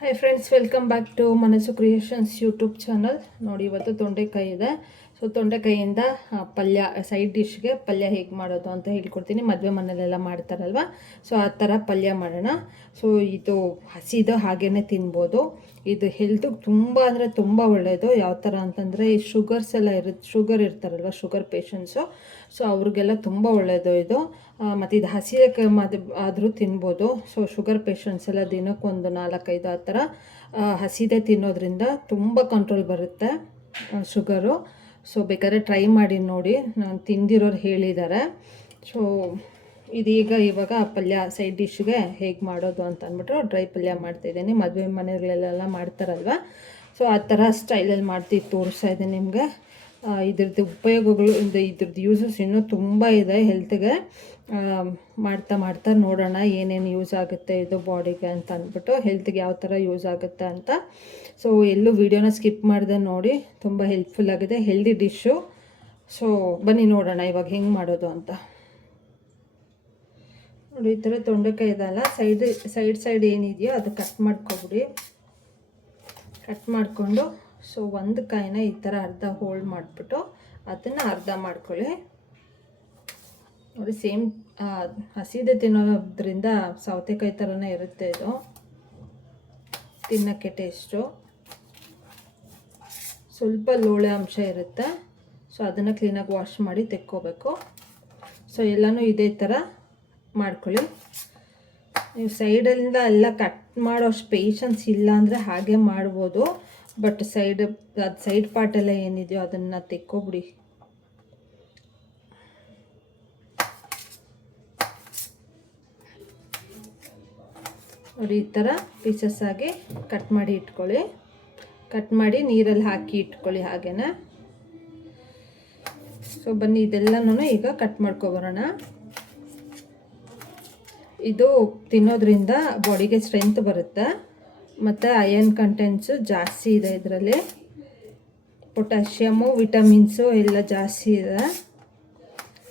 Hi friends, welcome back to Manasu creations YouTube channel. ನೋಡಿ, ಇವತ್ತು ತೊಂಡೆಕಾಯಿ ಇದೆ. ಸೊ ತೊಂಡೆಕಾಯಿಯಿಂದ ಪಲ್ಯ, ಸೈಡ್ ಡಿಶ್ಗೆ ಪಲ್ಯ ಹೇಗೆ ಮಾಡೋದು ಅಂತ ಹೇಳ್ಕೊಡ್ತೀನಿ. ಮದುವೆ ಮನೇಲೆಲ್ಲ ಮಾಡ್ತಾರಲ್ವ, ಸೊ ಆ ಥರ ಪಲ್ಯ ಮಾಡೋಣ. ಸೊ ಇದು ಹಸಿದು ಹಾಗೇ ತಿನ್ಬೋದು. ಇದು ಹೆಲ್ತಿಗೆ ತುಂಬ ಅಂದರೆ ತುಂಬ ಒಳ್ಳೆಯದು. ಯಾವ ಥರ ಅಂತಂದರೆ ಈ ಶುಗರ್ಸ್ ಎಲ್ಲ ಶುಗರ್ ಇರ್ತಾರಲ್ವ, ಶುಗರ್ ಪೇಷಂಟ್ಸು, ಸೊ ಅವ್ರಿಗೆಲ್ಲ ತುಂಬ ಒಳ್ಳೆಯದು ಇದು. ಮತ್ತು ಇದು ಹಸಿಗೆ ಆದರೂ ತಿನ್ಬೋದು. ಸೊ ಶುಗರ್ ಪೇಷಂಟ್ಸ್ ಎಲ್ಲ ದಿನಕ್ಕೊಂದು 4-5 ಆ ಥರ ಹಸಿದೆ ತಿನ್ನೋದ್ರಿಂದ ತುಂಬ ಕಂಟ್ರೋಲ್ ಬರುತ್ತೆ ಶುಗರು. ಸೊ ಬೇಕಾದ್ರೆ ಟ್ರೈ ಮಾಡಿ ನೋಡಿ, ನಾನು ತಿಂದಿರೋರು ಹೇಳಿದ್ದಾರೆ. ಸೊ ಇವಾಗ ಪಲ್ಯ ಸೈಡ್ ಡಿಶ್ಗೆ ಹೇಗೆ ಮಾಡೋದು ಅಂತ ಅಂದ್ಬಿಟ್ಟು ಡ್ರೈ ಪಲ್ಯ ಮಾಡ್ತಾಯಿದ್ದೀನಿ. ಮದುವೆ ಮನೆಗಳಲ್ಲೆಲ್ಲ ಮಾಡ್ತಾರಲ್ವ, ಸೊ ಆ ಥರ ಸ್ಟೈಲಲ್ಲಿ ತೋರಿಸ್ತಾ ಇದ್ದೀನಿ ನಿಮಗೆ. ಇದ್ರದ್ದು ಉಪಯೋಗಗಳು, ಇದ್ರದ್ದು ಯೂಸಸ್ ಇನ್ನೂ ತುಂಬ ಇದೆ ಹೆಲ್ತ್ಗೆ. ಮಾಡ್ತಾ ನೋಡೋಣ ಏನೇನು ಯೂಸ್ ಆಗುತ್ತೆ ಇದು ಬಾಡಿಗೆ ಅಂತ ಅಂದ್ಬಿಟ್ಟು, ಹೆಲ್ತ್ಗೆ ಯಾವ ಥರ ಯೂಸ್ ಆಗುತ್ತೆ ಅಂತ. ಸೊ ಎಲ್ಲೂ ವೀಡಿಯೋನ ಸ್ಕಿಪ್ ಮಾಡಿದೆ ನೋಡಿ, ತುಂಬ ಹೆಲ್ಪ್ಫುಲ್ ಆಗಿದೆ, ಹೆಲ್ದಿ ಡಿಶ್ಶು. ಸೊ ಬನ್ನಿ ನೋಡೋಣ ಇವಾಗ ಹೆಂಗೆ ಮಾಡೋದು ಅಂತ. ನೋಡಿ, ಈ ಥರ ತೊಂಡೆಕಾಯಿ ಇದೆಲ್ಲ ಸೈಡ್ ಏನಿದೆಯೋ ಅದು ಕಟ್ ಮಾಡ್ಕೊಬಿಡಿ. ಕಟ್ ಮಾಡಿಕೊಂಡು ಸೊ ಒಂದು ಕಾಯಿನ ಈ ಥರ ಅರ್ಧ ಹೋಲ್ಡ್ ಮಾಡಿಬಿಟ್ಟು ಅದನ್ನು ಅರ್ಧ ಮಾಡ್ಕೊಳ್ಳಿ. ನೋಡಿ, ಸೇಮ್ ಹಸಿದೆ ತಿನ್ನೋದ್ರಿಂದ ಸೌತೆಕಾಯಿ ಥರನೇ ಇರುತ್ತೆ ಇದು, ತಿನ್ನೋಕ್ಕೆ ಟೇಸ್ಟು. ಸ್ವಲ್ಪ ಲೋಳೆ ಅಂಶ ಇರುತ್ತೆ, ಸೊ ಅದನ್ನು ಕ್ಲೀನಾಗಿ ವಾಶ್ ಮಾಡಿ ತೆಕ್ಕೋಬೇಕು. ಸೊ ಎಲ್ಲನೂ ಇದೇ ಥರ ಮಾಡ್ಕೊಳ್ಳಿ. ನೀವು ಸೈಡಲ್ಲಿಂದ ಎಲ್ಲ ಕಟ್ ಮಾಡೋಷ್ಟು ಪೇಷನ್ಸ್ ಇಲ್ಲ ಅಂದರೆ ಹಾಗೆ ಮಾಡ್ಬೋದು, ಬಟ್ ಸೈಡ್ ಪಾರ್ಟೆಲ್ಲ ಏನಿದೆಯೋ ಅದನ್ನು ತೆಕ್ಕೊಬಿಡಿ. ನೋಡಿ, ಈ ಥರ ಪೀಸಸ್ ಆಗಿ ಕಟ್ ಮಾಡಿ ಇಟ್ಕೊಳ್ಳಿ. ಕಟ್ ಮಾಡಿ ನೀರಲ್ಲಿ ಹಾಕಿ ಇಟ್ಕೊಳ್ಳಿ ಹಾಗೇನೆ. ಸೊ ಬನ್ನಿ ಇದೆಲ್ಲನೂ ಈಗ ಕಟ್ ಮಾಡ್ಕೊಬರೋಣ. ಇದು ತಿನ್ನೋದ್ರಿಂದ ಬಾಡಿಗೆ ಸ್ಟ್ರೆಂತ್ ಬರುತ್ತೆ, ಮತ್ತು ಅಯರ್ನ್ ಕಂಟೆಂಟ್ಸು ಜಾಸ್ತಿ ಇದೆ ಇದರಲ್ಲಿ. ಪೊಟ್ಯಾಷಿಯಮು, ವಿಟಮಿನ್ಸು ಎಲ್ಲ ಜಾಸ್ತಿ ಇದೆ.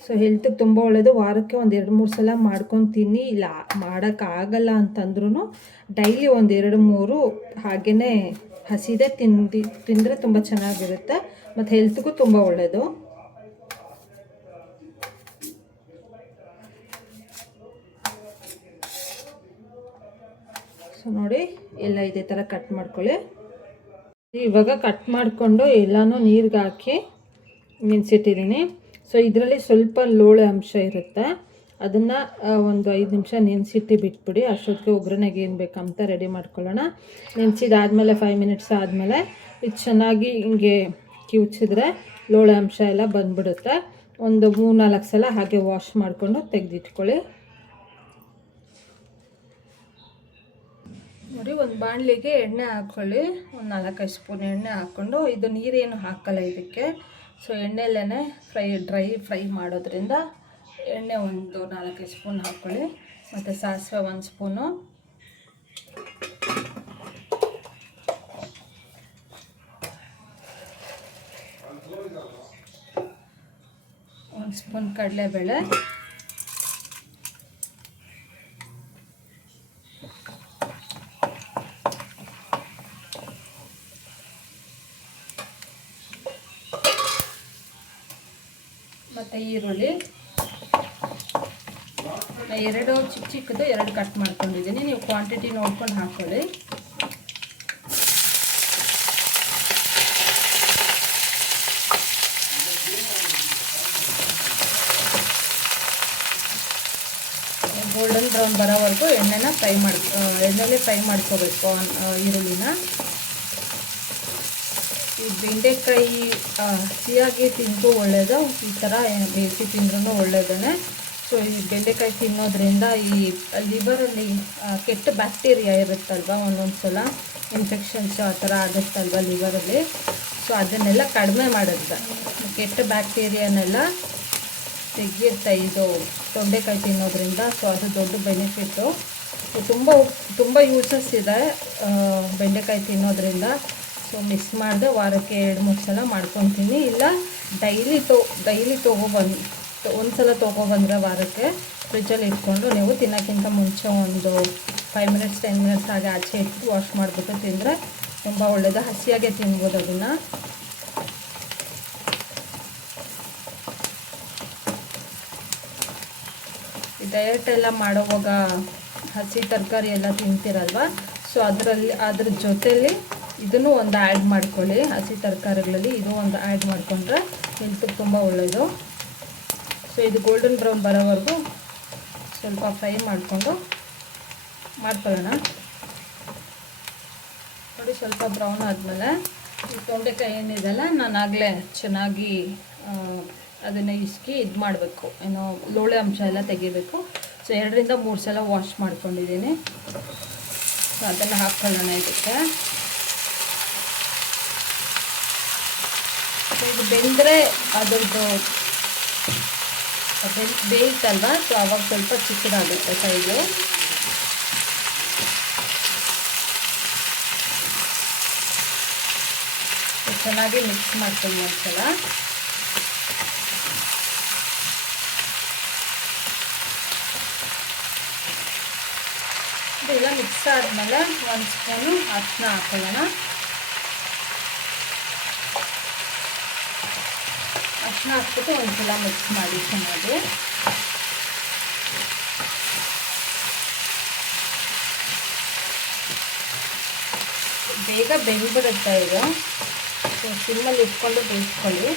ಸೊ ಹೆಲ್ತಿಗೆ ತುಂಬ ಒಳ್ಳೆಯದು. ವಾರಕ್ಕೆ 1-2-3 ಸಲ ಮಾಡ್ಕೊಂಡು ತಿನ್ನಿ. ಇಲ್ಲ ಮಾಡೋಕ್ಕಾಗಲ್ಲ ಅಂತಂದ್ರೂ ಡೈಲಿ 1-2-3 ಹಾಗೆಯೇ ಹಸಿದೆ ತಿಂದರೆ ತುಂಬ ಚೆನ್ನಾಗಿರುತ್ತೆ, ಮತ್ತು ಹೆಲ್ತ್ಗೂ ತುಂಬ ಒಳ್ಳೆಯದು. ಸೊ ನೋಡಿ, ಎಲ್ಲ ಇದೇ ಥರ ಕಟ್ ಮಾಡ್ಕೊಳ್ಳಿ. ಇವಾಗ ಕಟ್ ಮಾಡಿಕೊಂಡು ಎಲ್ಲನೂ ನೀರಿಗೆ ಹಾಕಿ ನೆನೆಸಿಟ್ಟಿದ್ದೀನಿ. ಸೊ ಇದರಲ್ಲಿ ಸ್ವಲ್ಪ ಲೋಳೆ ಅಂಶ ಇರುತ್ತೆ, ಅದನ್ನು ಒಂದು 5 ನಿಮಿಷ ನೆನೆಸಿಟ್ಟು ಬಿಟ್ಬಿಡಿ. ಅಷ್ಟೊತ್ತಿಗೆ ಒಗ್ಗರಣೆಗೆ ಏನು ಬೇಕಂತ ರೆಡಿ ಮಾಡ್ಕೊಳ್ಳೋಣ. ನೆನೆಸಿದಾದ್ಮೇಲೆ 5 ಮಿನಿಟ್ಸ್ ಆದಮೇಲೆ ಇದು ಚೆನ್ನಾಗಿ ಹಿಂಗೆ ಕಿವುಚಿದ್ರೆ ಲೋಳೆ ಅಂಶ ಎಲ್ಲ ಬಂದ್ಬಿಡುತ್ತೆ. ಒಂದು 3-4 ಸಲ ಹಾಗೆ ವಾಶ್ ಮಾಡಿಕೊಂಡು ತೆಗೆದಿಟ್ಕೊಳ್ಳಿ. ನೋಡಿ, ಒಂದು ಬಾಣಲಿಗೆ ಎಣ್ಣೆ ಹಾಕ್ಕೊಳ್ಳಿ. ಒಂದು 4-5 ಸ್ಪೂನ್ ಎಣ್ಣೆ ಹಾಕ್ಕೊಂಡು, ಇದು ನೀರೇನು ಹಾಕಲ್ಲ ಇದಕ್ಕೆ. ಸೊ ಎಣ್ಣೆಲ್ಲೇ ಡ್ರೈ ಫ್ರೈ ಮಾಡೋದ್ರಿಂದ ಎಣ್ಣೆ ಒಂದು 4-5 ಸ್ಪೂನ್ ಹಾಕ್ಕೊಳ್ಳಿ. ಮತ್ತು ಸಾಸಿವೆ 1 ಸ್ಪೂನು, ಒಂದು ಸ್ಪೂನ್ ಕಡಲೆಬೇಳೆ, ಮತ್ತು ಈರುಳ್ಳಿ 2 ಚಿಕ್ಕದು 2 ಕಟ್ ಮಾಡ್ಕೊಂಡಿದ್ದೀನಿ. ನೀವು ಕ್ವಾಂಟಿಟಿ ನೋಡ್ಕೊಂಡು ಹಾಕ್ಕೊಳ್ಳಿ. ಗೋಲ್ಡನ್ ಬ್ರೌನ್ ಬರೋವರೆಗೂ ಎಣ್ಣೆಲಿ ಫ್ರೈ ಮಾಡ್ಕೋಬೇಕು ಈರುಳ್ಳಿನ. ಈ ಬೆಂಡೆಕಾಯಿ ಹಸಿಯಾಗಿ ತಿಂದು ಒಳ್ಳೆಯದು, ಈ ಥರ ಬೇಯಿಸಿ ತಿಂದ್ರೂ ಒಳ್ಳೆಯದೇ. ಸೊ ಈ ಬೆಂಡೆಕಾಯಿ ತಿನ್ನೋದ್ರಿಂದ ಈ ಲಿವರಲ್ಲಿ ಕೆಟ್ಟ ಬ್ಯಾಕ್ಟೀರಿಯಾ ಇರುತ್ತಲ್ವ, ಒಂದೊಂದು ಸಲ ಇನ್ಫೆಕ್ಷನ್ಸು ಆ ಥರ ಆಗುತ್ತಲ್ವ ಲಿವರಲ್ಲಿ. ಸೊ ಅದನ್ನೆಲ್ಲ ಕಡಿಮೆ ಮಾಡುತ್ತೆ, ಕೆಟ್ಟ ಬ್ಯಾಕ್ಟೀರಿಯಾನೆಲ್ಲ ತೆಗೆಯುತ್ತೆ ಇದು ತೊಂಡೆಕಾಯಿ ತಿನ್ನೋದ್ರಿಂದ. ಸೊ ಅದು ದೊಡ್ಡ ಬೆನಿಫಿಟ್ಟು. ತುಂಬ ಯೂಸಸ್ ಇದೆ ಬೆಂಡೆಕಾಯಿ ತಿನ್ನೋದ್ರಿಂದ. ಸೊ ಮಿಸ್ ಮಾಡಿದೆ, ವಾರಕ್ಕೆ 2-3 ಸಲ ಮಾಡ್ಕೊತೀನಿ. ಇಲ್ಲ ಡೈಲಿ ಒಂದು ಸಲ ತೊಗೊಬಂದರೆ ವಾರಕ್ಕೆ ಫ್ರಿಜ್ಜಲ್ಲಿ ಇಟ್ಕೊಂಡು ನೀವು ತಿನ್ನೋಕ್ಕಿಂತ ಮುಂಚೆ ಒಂದು 5 ಮಿನಿಟ್ಸ್ 10 ಮಿನಿಟ್ಸ್ ಹಾಗೆ ಆಚೆ ಇಟ್ಟು ವಾಶ್ ಮಾಡಿಬಿಟ್ಟು ತಿಂದರೆ ತುಂಬ ಒಳ್ಳೆಯದು. ಹಸಿಯಾಗೆ ತಿನ್ಬೋದು ಅದನ್ನು. ಈ ಡಯಟ್ ಎಲ್ಲ ಮಾಡೋವಾಗ ಹಸಿ ತರಕಾರಿ ಎಲ್ಲ ತಿಂತೀರಲ್ವ, ಸೊ ಅದ್ರ ಜೊತೆಯಲ್ಲಿ ಇದನ್ನು ಒಂದು ಆ್ಯಡ್ ಮಾಡ್ಕೊಳ್ಳಿ. ಹಸಿ ತರಕಾರಿಗಳಲ್ಲಿ ಇದು ಒಂದು ಆ್ಯಡ್ ಮಾಡಿಕೊಂಡ್ರೆ ಹೆಲ್ತ್ಗೆ ತುಂಬ ಒಳ್ಳೆಯದು. ಸೊ ಇದು ಗೋಲ್ಡನ್ ಬ್ರೌನ್ ಬರೋವರೆಗೂ ಸ್ವಲ್ಪ ಫ್ರೈ ಮಾಡ್ಕೊಳ್ಳೋಣ. ನೋಡಿ, ಸ್ವಲ್ಪ ಬ್ರೌನ್ ಆದಮೇಲೆ ಈ ತೊಂಡೆಕಾಯಿ ಏನಿದೆಲ್ಲ ನಾನು ಆಗಲೇ ಚೆನ್ನಾಗಿ ಅದನ್ನು ಇಸ್ಕಿ ಇದು ಮಾಡಬೇಕು, ಏನೋ ಲೋಳೆ ಅಂಶ ಎಲ್ಲ ತೆಗಿಬೇಕು. ಸೊ 2ರಿಂದ 3 ಸಲ ವಾಶ್ ಮಾಡ್ಕೊಂಡಿದ್ದೀನಿ. ಸೊ ಅದನ್ನು ಹಾಕ್ಕೊಳ್ಳೋಣ ಇದಕ್ಕೆ. ಸೊ ಇದು ಬೆಂದರೆ ಅದರದ್ದು ಬೇಯ್ತಲ್ವ, ಸೊ ಆವಾಗ ಸ್ವಲ್ಪ ಚಿಕ್ಕದಾಗುತ್ತೆ ಸೈಜು. ಚೆನ್ನಾಗಿ ಮಿಕ್ಸ್ ಮಾಡ್ಕೊಂಡು ಒಂದ್ಸಲ. ಇದೆಲ್ಲ ಮಿಕ್ಸ್ ಆದಮೇಲೆ 1 ಸ್ಪೂನು ಅರಿಶಿನ ಹಾಕೊಳ್ಳೋಣ. ಅರಿಶಿನ ಹಾಕ್ಬಿಟ್ಟು ಒಂದ್ಸಲ ಮಿಕ್ಸ್ ಮಾಡಿ ಚೆನ್ನಾಗಿ. ಬೇಗ ಬೆಂದ್ಬಿಡುತ್ತೆ ಇದು. ಸೊ ಸಿಮ್ಮಲ್ಲಿ ಇಟ್ಕೊಂಡು ಬೇಯಿಸ್ಕೊಳ್ಳಿ.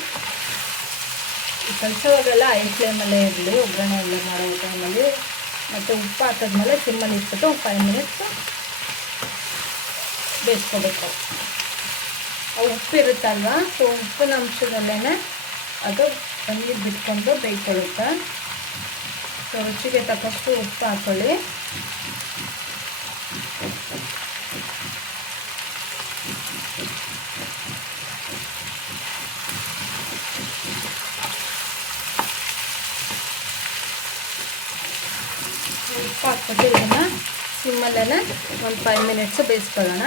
ಈ ಕಲಿಸೋವಾಗೆಲ್ಲ ಐ ಫ್ಲೇಮಲ್ಲೇ ಇರಲಿ, ಒಗ್ಗರಣೆ ಎಲ್ಲ ಮಾಡೋ ಟೈಮಲ್ಲಿ. ಮತ್ತು ಉಪ್ಪು ಹಾಕಿದ್ಮೇಲೆ ಸಿಮ್ಮಲ್ಲಿ ಇಟ್ಬಿಟ್ಟು 5 ಮಿನಿಟ್ಸ್ ಬೇಯಿಸ್ಕೋಬೇಕು. ಉಪ್ಪು ಇರುತ್ತಲ್ವ, ಸೊ ಉಪ್ಪಿನ ಅಂಶದಲ್ಲೇ ಅದು ನೀರು ಬಿಟ್ಕೊಂಡು ಬೇಯ್ಕೊಳ್ಳುತ್ತೆ. ಸೊ ರುಚಿಗೆ ತಕ್ಕಷ್ಟು ಉಪ್ಪು ಹಾಕ್ಕೊಳ್ಳಿ. ಉಪ್ಪು ಹಾಕ್ಬಿಟ್ಟು ಇದನ್ನು ಸಿಮ್ಮಲ್ಲೇ ಒಂದು 5 ಮಿನಿಟ್ಸ್ ಬೇಯಿಸ್ಕೊಳ್ಳೋಣ.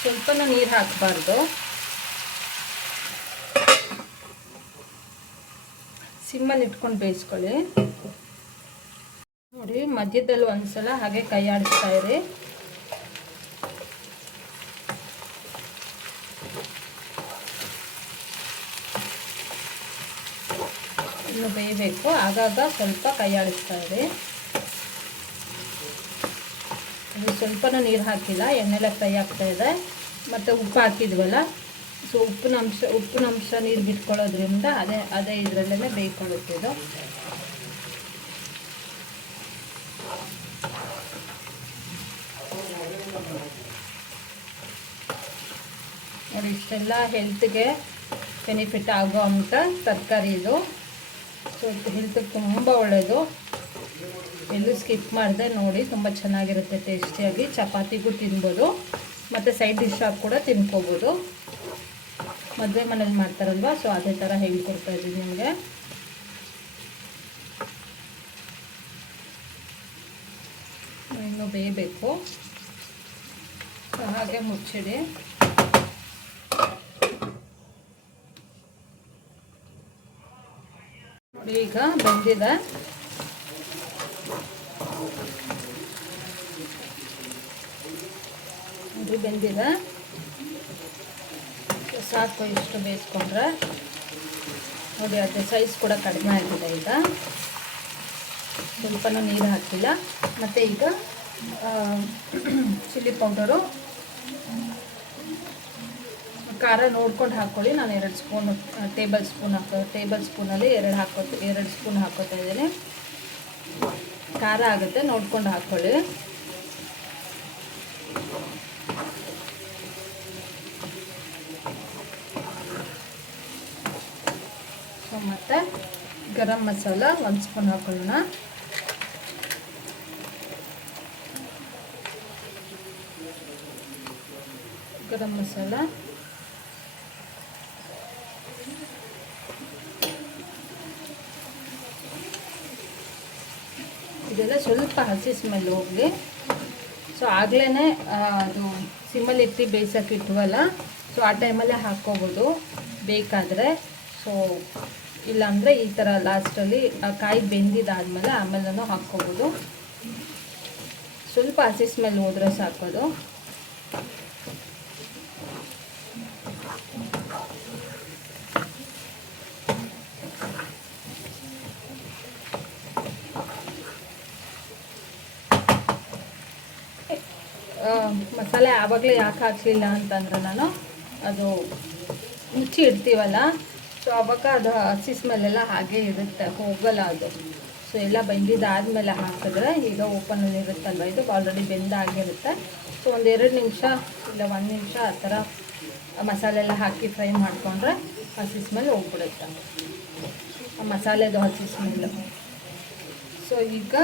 ಸ್ವಲ್ಪನೂ ನೀರು ಹಾಕಬಾರ್ದು. ಸಿಮ್ಮಲ್ಲಿ ಇಟ್ಕೊಂಡು ಬೇಯಿಸ್ಕೊಳ್ಳಿ. ನೋಡಿ, ಮಧ್ಯದಲ್ಲಿ ಒಂದ್ಸಲ ಹಾಗೆ ಕೈ ಆಡಿಸ್ತಾ ಇರಿ. ಇನ್ನು ಬೇಯಬೇಕು, ಆಗಾಗ ಸ್ವಲ್ಪ ಕೈ ಆಡಿಸ್ತಾ ಇರಿ. ಅದು ಸ್ವಲ್ಪನೂ ನೀರು ಹಾಕಿಲ್ಲ, ಎಣ್ಣೆಲೆ ಫ್ರೈ ಆಗ್ತಾಯಿದೆ. ಮತ್ತು ಉಪ್ಪು ಹಾಕಿದ್ವಲ್ಲ, ಸೊ ಉಪ್ಪಿನ ಅಂಶ ನೀರು ಬಿಟ್ಕೊಳ್ಳೋದ್ರಿಂದ ಅದೇ ಇದರಲ್ಲೇ ಬೇಯ್ಕೊಳ್ಳುತ್ತೆ ಇದು. ನೋಡಿ, ಇಷ್ಟೆಲ್ಲ ಹೆಲ್ತ್ಗೆ ಬೆನಿಫಿಟ್ ಆಗೋ ಅಂಥ ತರಕಾರಿ ಇದು. ಸೊ ಹೆಲ್ತ್ಗೆ ತುಂಬ ಒಳ್ಳೆಯದು. ಎಲ್ಲೂ ಸ್ಕಿಪ್ ಮಾಡಿದೆ ನೋಡಿ, ತುಂಬ ಚೆನ್ನಾಗಿರುತ್ತೆ ಟೇಸ್ಟಿಯಾಗಿ. ಚಪಾತಿಗೂ ತಿನ್ಬೋದು, ಮತ್ತು ಸೈಡ್ ಡಿಶ್ ಆಗಿ ಕೂಡ ತಿನ್ಕೋಬೋದು. ಮದುವೆ ಮನೇಲಿ ಮಾಡ್ತಾರಲ್ವ, ಸೊ ಅದೇ ಥರ ಹೇಳ್ಕೊಡ್ತಾ ಇದ್ದೀನಿ ನಿಮಗೆ. ಇನ್ನು ಬೇಯಬೇಕು, ಸೊ ಹಾಗೆ ಮುಚ್ಚಿಡಿ. ನೋಡಿ, ಈಗ ಬೆಂದಿದೆ. ಬೆಂದಿದೆ, ಸಾಕು ಇಷ್ಟು ಬೇಯಿಸ್ಕೊಂಡ್ರೆ. ನೋಡಿ, ಅದೇ ಸೈಜ್ ಕೂಡ ಕಡಿಮೆ ಆಗಿದೆ. ಈಗ ಸ್ವಲ್ಪನೂ ನೀರು ಹಾಕಿಲ್ಲ. ಮತ್ತು ಈಗ ಚಿಲ್ಲಿ ಪೌಡರು, ಖಾರ ನೋಡ್ಕೊಂಡು ಹಾಕ್ಕೊಳ್ಳಿ. ನಾನು 2 ಸ್ಪೂನ್ ಟೇಬಲ್ ಸ್ಪೂನಲ್ಲಿ 2 ಸ್ಪೂನ್ ಹಾಕ್ಕೋತಾ ಇದ್ದೀನಿ. ಖಾರ ಆಗುತ್ತೆ, ನೋಡ್ಕೊಂಡು ಹಾಕ್ಕೊಳ್ಳಿ. ಸೊ ಮತ್ತು ಗರಂ ಮಸಾಲ 1 ಸ್ಪೂನ್ ಹಾಕೊಳ್ಳೋಣ. ಗರಂ ಮಸಾಲ, ಇದೆಲ್ಲ ಸ್ವಲ್ಪ ಹಸಿ ಸ್ಮೆಲ್ ಹೋಗಲಿ. ಸೊ ಆಗಲೇ ಅದು ಸಿಮ್ಮಲ್ಲಿ ಇಟ್ಟು ಬೇಯಿಸೋಕೆ ಇಟ್ವಲ್ಲ, ಸೊ ಆ ಟೈಮಲ್ಲೇ ಹಾಕ್ಕೋಬೋದು ಬೇಕಾದರೆ. ಸೊ ಇಲ್ಲಾಂದರೆ ಈ ಥರ ಲಾಸ್ಟಲ್ಲಿ ಕಾಯಿ ಬೆಂದಿದ್ದಾದಮೇಲೆ ಆಮೇಲೆ ಹಾಕ್ಕೋಬೋದು. ಸ್ವಲ್ಪ ಹಸಿ ಸ್ಮೆಲ್ ಹೋದರೆ ಸಾಕೋದು. ಮಸಾಲೆ ಆವಾಗಲೇ ಯಾಕೆ ಹಾಕಲಿಲ್ಲ ಅಂತಂದರೆ ನಾನು ಅದು ಮುಚ್ಚಿ ಇಡ್ತೀವಲ್ಲ, ಸೊ ಆವಾಗ ಅದು ಹಸಿ ಸ್ಮೆಲ್ಲೆಲ್ಲ ಹಾಗೆ ಇರುತ್ತೆ, ಹೋಗಲ್ಲ ಅದು. ಸೊ ಎಲ್ಲ ಬೆಂದಿದ್ದಾದಮೇಲೆ ಹಾಕಿದ್ರೆ, ಈಗ ಓಪನಲ್ಲಿ ಇರುತ್ತಲ್ವ, ಇದು ಆಲ್ರೆಡಿ ಬೆಂದಾಗಿರುತ್ತೆ. ಸೊ ಒಂದು 2 ನಿಮಿಷ ಇಲ್ಲ 1 ನಿಮಿಷ ಆ ಥರ ಮಸಾಲೆ ಎಲ್ಲ ಹಾಕಿ ಫ್ರೈ ಮಾಡಿಕೊಂಡ್ರೆ ಹಸಿ ಸ್ಮೆಲ್ ಹೋಗ್ಬಿಡುತ್ತೆ, ಆ ಮಸಾಲೆದು ಹಸಿ ಸ್ಮೆಲ್ಲು. ಸೊ ಈಗ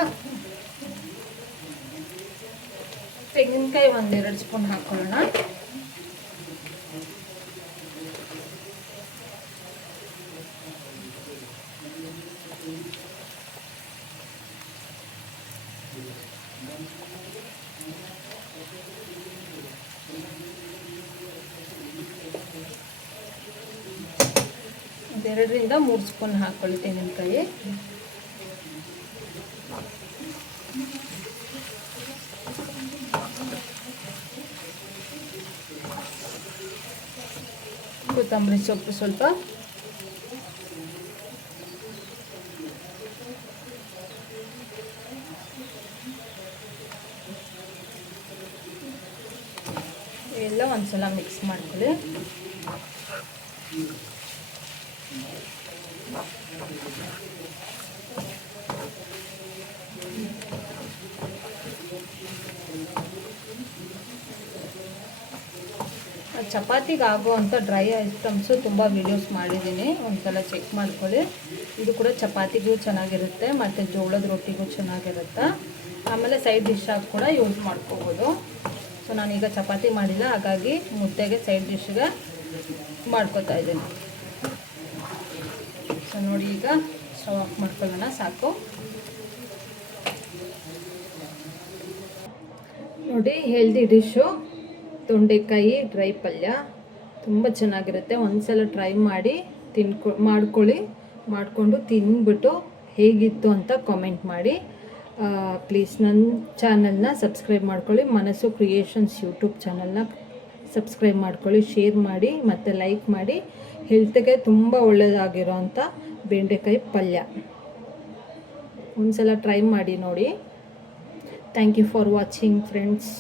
ತೆಂಗಿನಕಾಯಿ 1-2 ಸ್ಪೂನ್ ಹಾಕ್ಕೊಳ್ಳೋಣ. ಒಂದು 2-3 ಸ್ಪೂನ್ ಹಾಕ್ಕೊಳ್ಳಿ ತೆಂಗಿನಕಾಯಿ. ಕೊತ್ತಂಬರಿ ಸೊಪ್ಪು ಸ್ವಲ್ಪ, ಎಲ್ಲ ಒಂದ್ಸಲ ಮಿಕ್ಸ್ ಮಾಡ್ಕೊಳ್ಳಿ. ಚಪಾತಿಗೆ ಆಗುವಂಥ ಡ್ರೈ ಐಟಮ್ಸು ತುಂಬ ವೀಡಿಯೋಸ್ ಮಾಡಿದ್ದೀನಿ, ಒಂದ್ಸಲ ಚೆಕ್ ಮಾಡ್ಕೊಳ್ಳಿ. ಇದು ಕೂಡ ಚಪಾತಿಗೂ ಚೆನ್ನಾಗಿರುತ್ತೆ ಮತ್ತು ಜೋಳದ ರೊಟ್ಟಿಗೂ ಚೆನ್ನಾಗಿರುತ್ತೆ. ಆಮೇಲೆ ಸೈಡ್ ಡಿಶ್ ಆಗಿ ಕೂಡ ಯೂಸ್ ಮಾಡ್ಕೋಬೋದು. ಸೊ ನಾನೀಗ ಚಪಾತಿ ಮಾಡಿಲ್ಲ, ಹಾಗಾಗಿ ಮುದ್ದೆಗೆ ಸೈಡ್ ಡಿಶ್ಗೆ ಮಾಡ್ಕೋತಾ ಇದ್ದೀನಿ. ಸೊ ನೋಡಿ, ಈಗ ಸ್ಟವ್ ಆಫ್ ಮಾಡ್ಕೊಳ್ಳೋಣ, ಸಾಕು. ನೋಡಿ, ಹೆಲ್ದಿ ಡಿಶ್ಶು ತೊಂಡೆಕಾಯಿ ಡ್ರೈ ಪಲ್ಯ ತುಂಬ ಚೆನ್ನಾಗಿರುತ್ತೆ. ಒಂದ್ಸಲ ಟ್ರೈ ಮಾಡಿ ಮಾಡಿಕೊಂಡು ತಿಂದ್ಬಿಟ್ಟು ಹೇಗಿತ್ತು ಅಂತ ಕಾಮೆಂಟ್ ಮಾಡಿ. ಪ್ಲೀಸ್ ನನ್ನ ಚಾನಲ್ನ ಸಬ್ಸ್ಕ್ರೈಬ್ ಮಾಡ್ಕೊಳ್ಳಿ. ಮನಸ್ಸು ಕ್ರಿಯೇಷನ್ಸ್ ಯೂಟ್ಯೂಬ್ ಚಾನಲ್ನ ಸಬ್ಸ್ಕ್ರೈಬ್ ಮಾಡ್ಕೊಳ್ಳಿ, ಶೇರ್ ಮಾಡಿ ಮತ್ತು ಲೈಕ್ ಮಾಡಿ. ಹೆಲ್ತ್ಗೆ ತುಂಬ ಒಳ್ಳೆಯದಾಗಿರೋ ಅಂಥ ಬೆಂಡೆಕಾಯಿ ಪಲ್ಯ ಒಂದ್ಸಲ ಟ್ರೈ ಮಾಡಿ ನೋಡಿ. Thank you for watching friends.